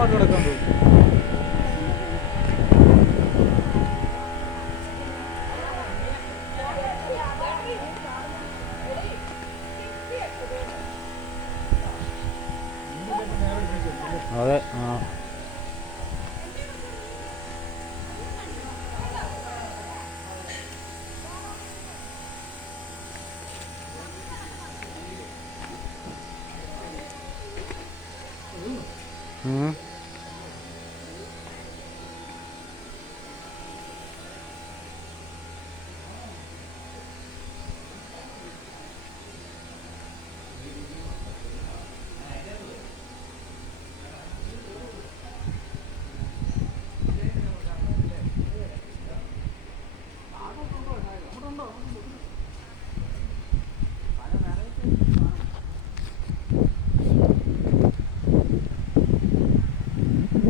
കുളമായിട്ട് കിടക്കാൻ പോകും അതെ ആ.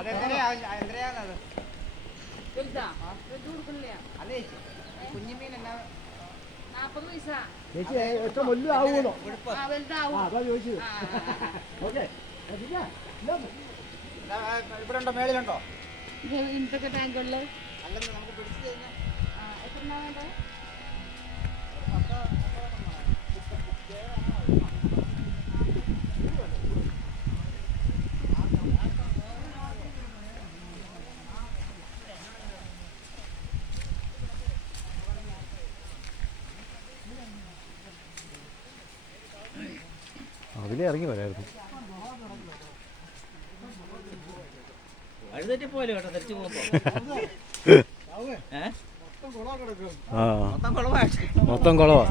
അതെന്തരയാണത് അതെ കുഞ്ഞു മീൻ എന്നാ? ചേച്ചി വലിയ ആവുമല്ലോ വലുതാവും. അതാ ചോദിച്ചത്. ഓക്കെ. ഇവിടെ ഉണ്ടോ? മേളിലുണ്ടോ? ഇന്നത്തെ ടാങ്കുകളിൽ അല്ലെന്ന് നമുക്ക് പിടിച്ചു കഴിഞ്ഞാൽ എത്ര വേണ്ടേ? അതിലേ ഇറങ്ങി വരായിരുന്നു? ആ. മൊത്തം കുളവാ.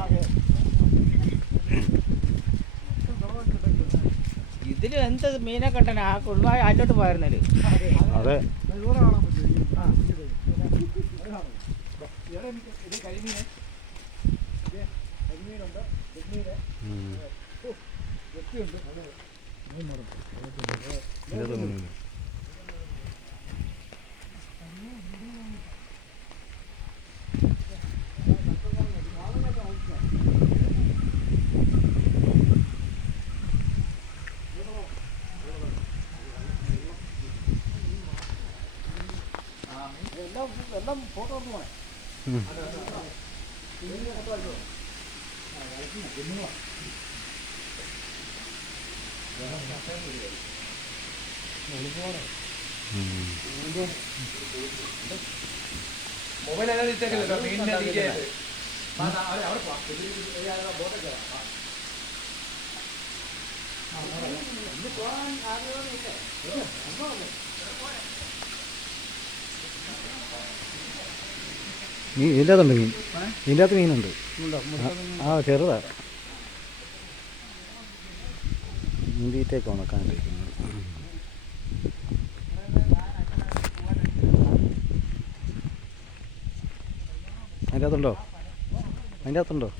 ഇതിൽ എന്ത് മീനെ കെട്ടന? ആ കുളവ ആറ്റോട്ട് പോയിരുന്നൽ അതെ. 내려다 보는 응. ഉം. നീ ഇതിന്റെ അകത്തുണ്ട് മീൻ ഇതിന്റെ അകത്ത് മീനുണ്ട് ആ ആ, ഇന്ത്യത്തേക്ക് ഉണക്കാണ്ടിരിക്കുന്നത്. അതിന്റെ അകത്തുണ്ടോ അതിന്റെ അകത്തുണ്ടോ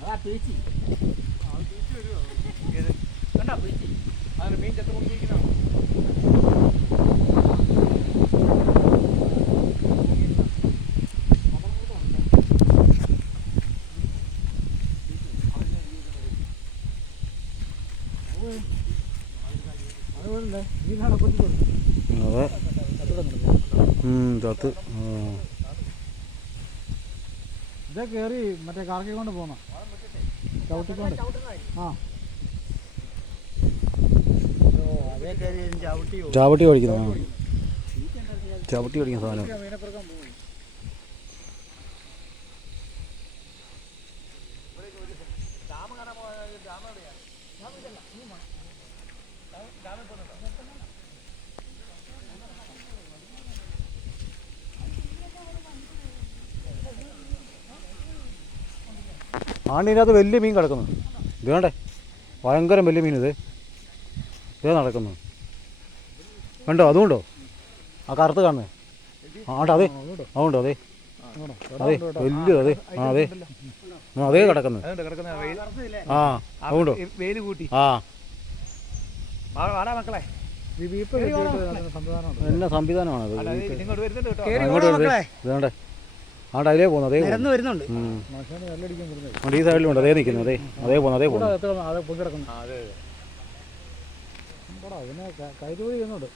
അതാ പീച്ചി കണ്ടോ പീച്ചി മീൻ ചത്തുകൊണ്ടിരിക്കുന്നതാണ് അതുപോലെ മീനാണ് കൊച്ചു അതെ ഉം, ചത്ത് ആ. ഇതേ കയറി മറ്റേ കറക്കി കൊണ്ട് പോന്ന ചവിട്ടിക്കൊണ്ട്. ആ. ചാവട്ടി ഓടിക്കുന്ന ചവിട്ടി ഓടിക്കുന്ന സാധനം. ഡാമ് കാണാൻ ഡാമ് എവിടെയാണ് ഡാമിൽ ഡാമിൽ പോകുന്നുണ്ടോ ഇതിനകത്ത് വലിയ മീൻ കിടക്കുന്നു. ഇത് വേണ്ടേ ഭയങ്കര വലിയ മീൻ ഇത് ഇതേ നടക്കുന്നു. വേണ്ടോ അതുകൊണ്ടോ? ആ കറുത്ത് കാണുന്നത് ആണ്ട് അതെ. അതുകൊണ്ടോ? അതെ. അതെ. വലിയ അതെ. ആ അതെ. ആ അതേ കിടക്കുന്നത് ആ അതുകൊണ്ടോ? ആ വാടാ മക്കളെ. എന്നാ സംവിധാനമാണ് അല്ല അത് ഇത് ഇങ്ങോട്ട് വരുന്നുണ്ട് ഇതേണ്ടേ ആണ്ട് അതിലേ പോകുന്നു അതേ പോകുന്നു. വരുന്നുണ്ട്. അതുകൊണ്ട് ഈ സൈഡിലുണ്ട് അതേ നിൽക്കുന്നു അതേ അതേ പോകുന്നു അതേ പോകുന്നു. അതിനെ ചെയ്യുന്നുണ്ട്.